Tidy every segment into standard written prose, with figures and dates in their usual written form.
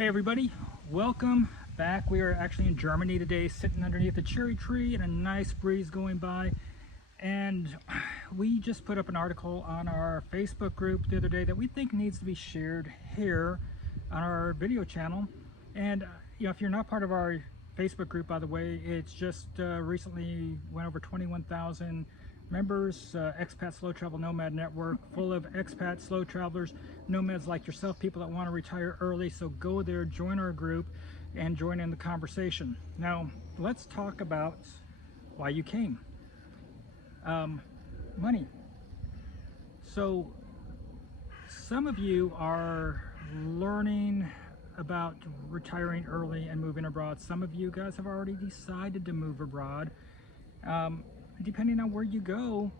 Hey everybody, welcome back. We are actually in Germany today, sitting underneath a cherry tree and a nice breeze going by. And we just put up an article on our Facebook group the other day that we think needs to be shared here on our video channel. And if you're not part of our Facebook group, by the way, it's just recently went over 21,000 members. Expat Slow Travel Nomad Network, full of expat slow travelers, nomads like yourself, people that want to retire early. So go there, join our group, and join in the conversation. Now, let's talk about why you came. Money. So some of you are learning about retiring early and moving abroad. Some of you guys have already decided to move abroad. Depending on where you go,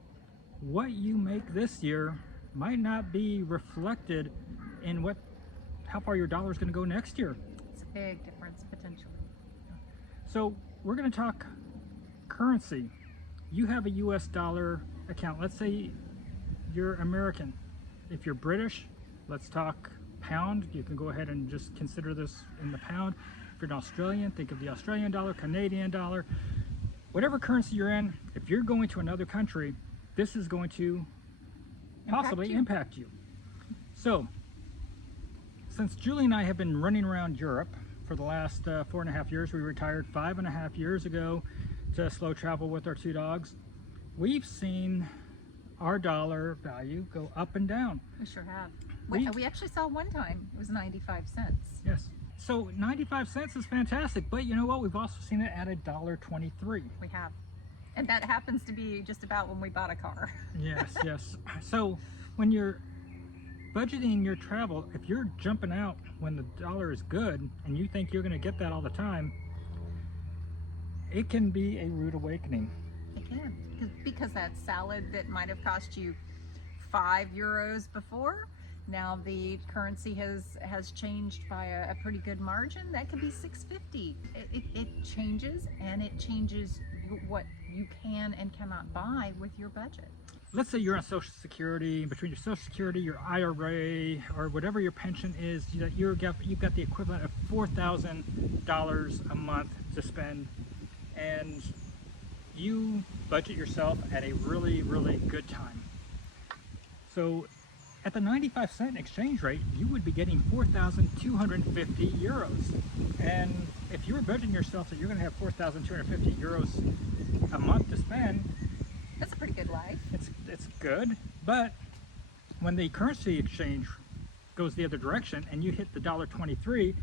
what you make this year might not be reflected in how far your dollar is going to go next year. It's a big difference potentially. So we're going to talk currency. You have a US dollar account. Let's say you're American. If you're British, let's talk pound. You can go ahead and just consider this in the pound. If you're an Australian, think of the Australian dollar, Canadian dollar. Whatever currency you're in, if you're going to another country, this is going to possibly impact you. So, since Julie and I have been running around Europe for the last 4.5 years, we retired 5.5 years ago to slow travel with our 2 dogs. We've seen our dollar value go up and down. We sure have. We actually saw one time, it was 95 cents. Yes. So 95 cents is fantastic, but you know what? We've also seen it at $1.23. We have. And that happens to be just about when we bought a car. Yes, yes. So when you're budgeting your travel, if you're jumping out when the dollar is good and you think you're going to get that all the time, it can be a rude awakening. It can. Because that salad that might have cost you €5 before, now the currency has changed by a pretty good margin. That could be $6.50. It changes, and it changes what you can and cannot buy with your budget. Let's say you're on Social Security. Between your Social Security, your IRA, or whatever your pension is, you've got the equivalent of $4,000 a month to spend, and you budget yourself at a really, really good time. So at the 95 cent exchange rate, you would be getting 4,250 euros. And if you were budgeting yourself that you're going to have 4,250 euros a month to spend, that's a pretty good life. It's good. But when the currency exchange goes the other direction and you hit the $1.23,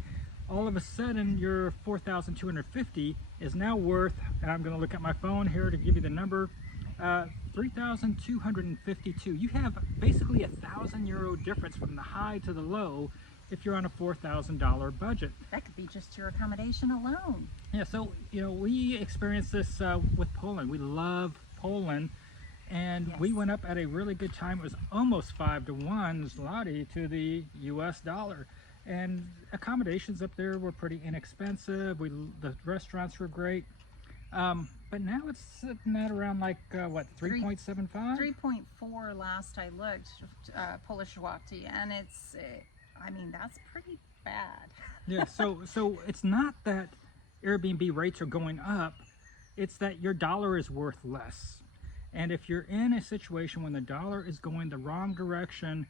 all of a sudden your 4,250 is now worth, and I'm going to look at my phone here to give you the number, 3,252. You have basically €1,000 difference from the high to the low if you're on a $4,000 budget. That could be just your accommodation alone. Yeah, so we experienced this with Poland. We love Poland, and yes, we went up at a really good time. It was almost 5-to-1 zloty to the US dollar. And accommodations up there were pretty inexpensive. The restaurants were great. But now it's sitting at around like, what, 3.75? 3.4 last I looked, Polish zloty, and it's, I mean, that's pretty bad. Yeah, so it's not that Airbnb rates are going up, it's that your dollar is worth less. And if you're in a situation when the dollar is going the wrong direction,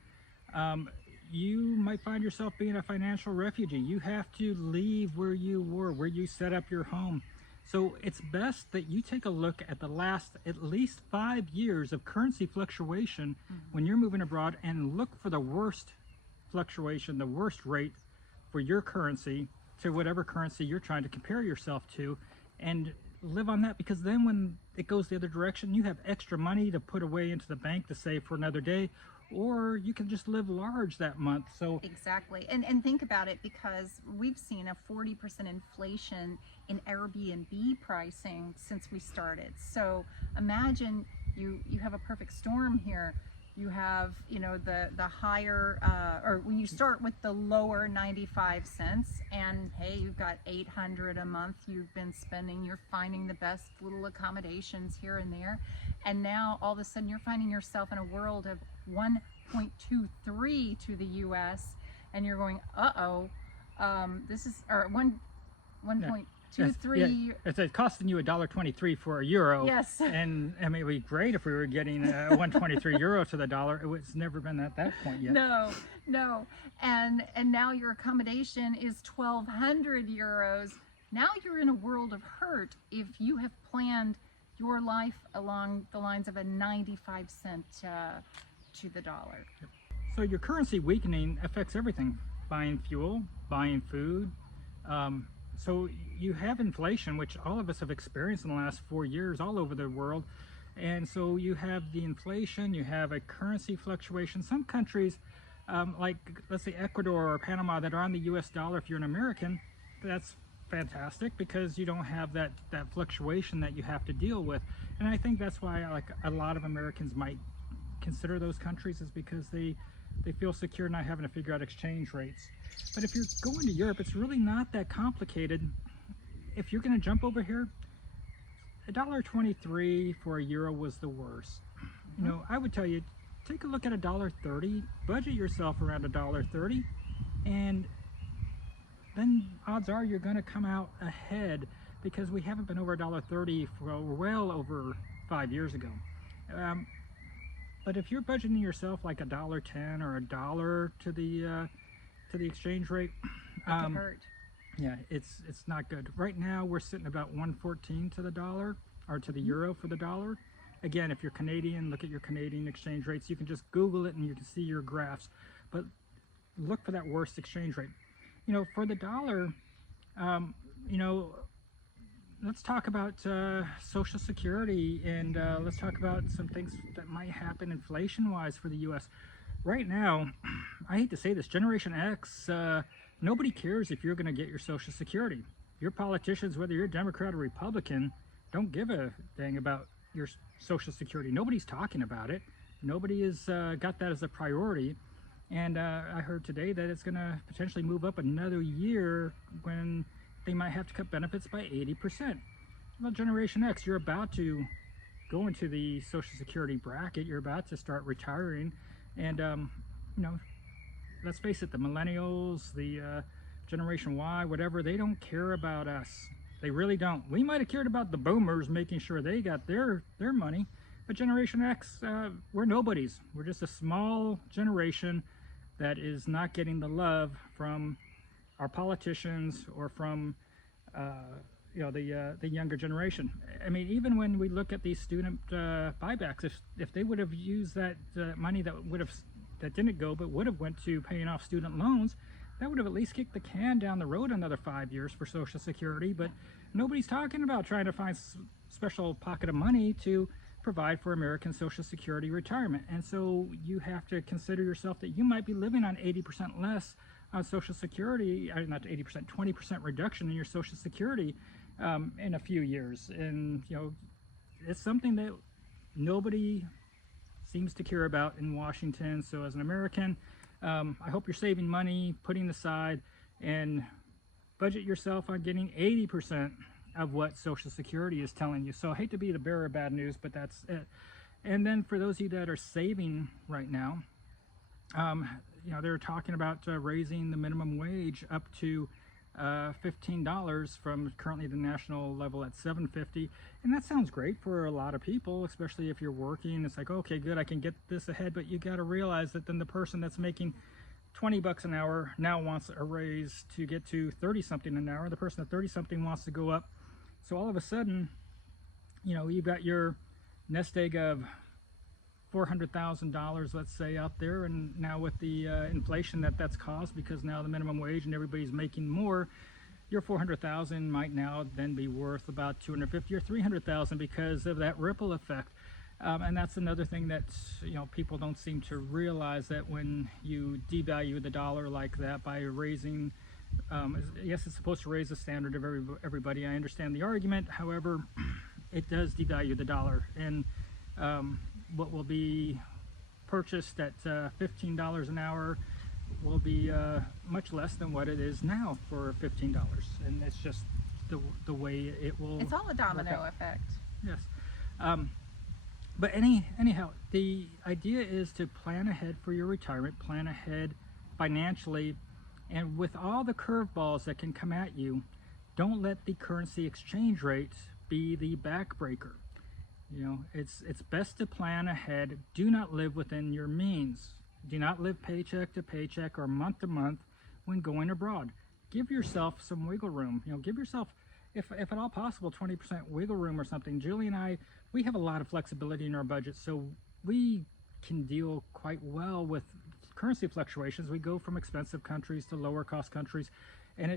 you might find yourself being a financial refugee. You have to leave where you were, where you set up your home. So it's best that you take a look at the last at least 5 years of currency fluctuation when you're moving abroad, and look for the worst fluctuation, the worst rate for your currency to whatever currency you're trying to compare yourself to, and live on that, because then when it goes the other direction, you have extra money to put away into the bank to save for another day, or you can just live large that month. So exactly. And think about it, because we've seen a 40% inflation in Airbnb pricing since we started. So imagine you have a perfect storm here. You have, the higher, or when you start with the lower 95 cents, and hey, you've got 800 a month you've been spending, you're finding the best little accommodations here and there, and now all of a sudden you're finding yourself in a world of 1.23 to the US, and you're going, uh-oh, This is or one Yeah. 1.23. It's costing you $1.23 for a euro. Yes. And I mean, it would be great if we were getting 123 euro to the dollar. It's never been at that point yet. No. And now your accommodation is 1,200 euros. Now you're in a world of hurt if you have planned your life along the lines of a 95 cent to the dollar. So your currency weakening affects everything: buying fuel, buying food. So you have inflation, which all of us have experienced in the last 4 years all over the world. And so you have the inflation, you have a currency fluctuation. Some countries, like let's say Ecuador or Panama, that are on the US dollar, if you're an American, that's fantastic because you don't have that fluctuation that you have to deal with. And I think that's why like a lot of Americans might consider those countries, is because they feel secure not having to figure out exchange rates. But if you're going to Europe, it's really not that complicated. If you're going to jump over here, $1.23 for a euro was the worst. You know, I would tell you, take a look at $1.30, budget yourself around $1.30, and then odds are you're going to come out ahead, because we haven't been over $1.30 for well over 5 years ago. But if you're budgeting yourself like $1.10 or $1 to the exchange rate, It could hurt. yeah, it's not good. Right now we're sitting about 114 to the dollar, or to the euro for the dollar. Again, if you're Canadian, look at your Canadian exchange rates. You can just Google it and you can see your graphs. But look for that worst exchange rate. You know, for the dollar, you know, let's talk about Social Security, and let's talk about some things that might happen inflation-wise for the U.S. Right now, I hate to say this, Generation X, nobody cares if you're going to get your Social Security. Your politicians, whether you're Democrat or Republican, don't give a dang about your Social Security. Nobody's talking about it. Nobody has got that as a priority. And I heard today that it's going to potentially move up another year when they might have to cut benefits by 80%. Well, Generation X, you're about to go into the Social Security bracket. You're about to start retiring. And, you know, let's face it, the millennials, the Generation Y, whatever, they don't care about us. They really don't. We might have cared about the boomers making sure they got their money, but Generation X, we're nobodies. We're just a small generation that is not getting the love from our politicians or from you know, the younger generation. I mean, even when we look at these student buybacks, if they would have used that money that didn't go but would have went to paying off student loans, that would have at least kicked the can down the road another 5 years for Social Security. But nobody's talking about trying to find special pocket of money to provide for American Social Security retirement. And so you have to consider yourself that you might be living on 80% less on Social Security, not 80%, 20% reduction in your Social Security in a few years. And you know, it's something that nobody seems to care about in Washington. So as an American, I hope you're saving money, putting aside, and budget yourself on getting 80% of what Social Security is telling you. So I hate to be the bearer of bad news, but that's it. And then for those of you that are saving right now, you know, they're talking about raising the minimum wage up to $15 from currently the national level at $7.50, and that sounds great for a lot of people, especially if you're working. It's like, okay, good, I can get this ahead, but you got to realize that then the person that's making 20 bucks an hour now wants a raise to get to 30 something an hour. The person at 30 something wants to go up. So all of a sudden, you know, you've got your nest egg of $400,000, let's say, out there, and now with the inflation that's caused, because now the minimum wage and everybody's making more, your $400,000 might now then be worth about $250,000 or $300,000 because of that ripple effect. And that's another thing that, you know, people don't seem to realize, that when you devalue the dollar like that by raising, yes, it's supposed to raise the standard of everybody. I understand the argument. However, it does devalue the dollar, and what will be purchased at $15 an hour will be much less than what it is now for $15, and it's just the way it will. It's all a domino effect. Yes. But anyhow, the idea is to plan ahead for your retirement, plan ahead financially, And with all the curveballs that can come at you, don't let the currency exchange rate be the backbreaker. You know, it's best to plan ahead. Do not live within your means. Do not live paycheck to paycheck or month to month when going abroad. Give yourself some wiggle room. You know, give yourself, if at all possible, 20% wiggle room or something. Julie and I, we have a lot of flexibility in our budget, so we can deal quite well with currency fluctuations. We go from expensive countries to lower cost countries, and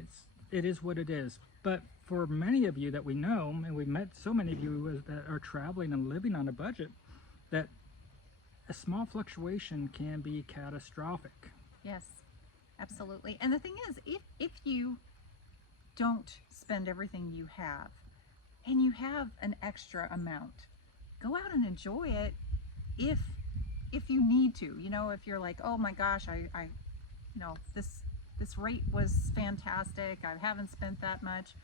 it is what it is. But for many of you that we know, and we've met so many of you that are traveling and living on a budget, that a small fluctuation can be catastrophic. Yes, absolutely. And the thing is, if you don't spend everything you have and you have an extra amount, go out and enjoy it if you need to. You know, if you're like, oh my gosh, I you know, this rate was fantastic, I haven't spent that much,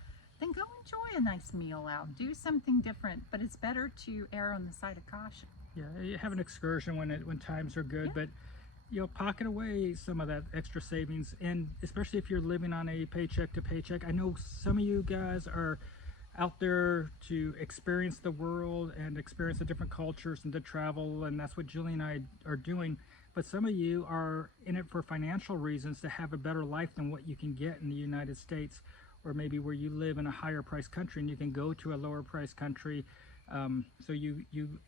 then go enjoy a nice meal out. Do something different, but it's better to err on the side of caution. Yeah, you have an excursion when times are good, Yeah. but you know, pocket away some of that extra savings, and especially if you're living on a paycheck to paycheck. I know some of you guys are out there to experience the world and experience the different cultures and to travel, and that's what Julie and I are doing. But some of you are in it for financial reasons, to have a better life than what you can get in the United States, or maybe where you live in a higher price country and you can go to a lower price country. So you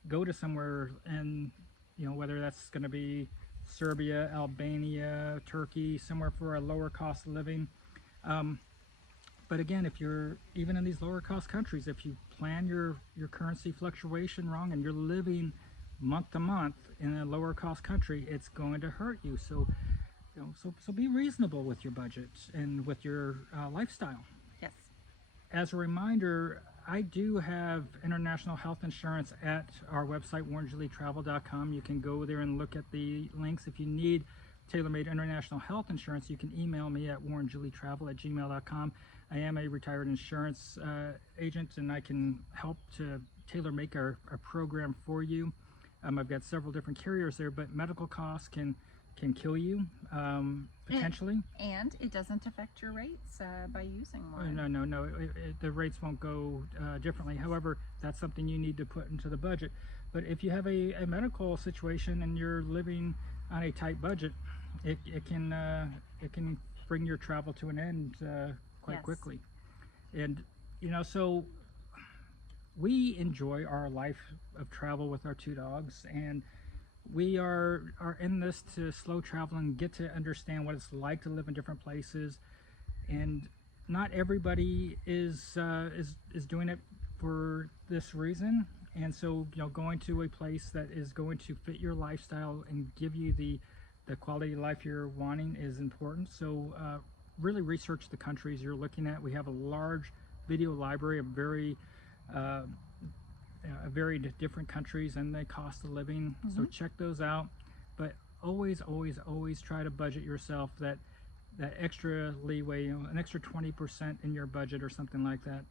go to somewhere, and you know, whether that's going to be Serbia, Albania, Turkey, somewhere for a lower cost of living. But again, if you're even in these lower cost countries, if you plan your currency fluctuation wrong and you're living month to month in a lower cost country, it's going to hurt you. So, you know, so be reasonable with your budget and with your lifestyle. Yes. As a reminder, I do have international health insurance at our website, warrenjulietravel.com. You can go there and look at the links. If you need tailor-made international health insurance, you can email me at warrenjulietravel@gmail.com. I am a retired insurance agent, and I can help to tailor-make our program for you. I've got several different carriers there, but medical costs can kill you, potentially. And it doesn't affect your rates by using one. No, the rates won't go differently. However, that's something you need to put into the budget. But if you have a medical situation and you're living on a tight budget, it can bring your travel to an end quite Yes. quickly. And you know, so we enjoy our life of travel with our two dogs, and we are in this to slow travel and get to understand what it's like to live in different places. And not everybody is doing it for this reason. And so, you know, going to a place that is going to fit your lifestyle and give you the quality of life you're wanting is important. So really research the countries you're looking at. We have a large video library of very different countries and the cost of living. So check those out. But always try to budget yourself that extra leeway, you know, an extra 20% in your budget or something like that.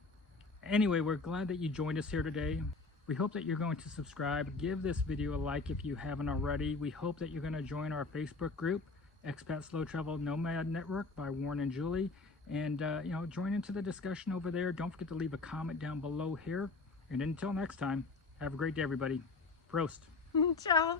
Anyway, we're glad that you joined us here today. We hope that you're going to subscribe. Give this video a like if you haven't already. We hope that you're going to join our Facebook group, Expat Slow Travel Nomad Network by Warren and Julie, and you know, join into the discussion over there. Don't forget to leave a comment down below here. And until next time, have a great day, everybody. Prost. Ciao.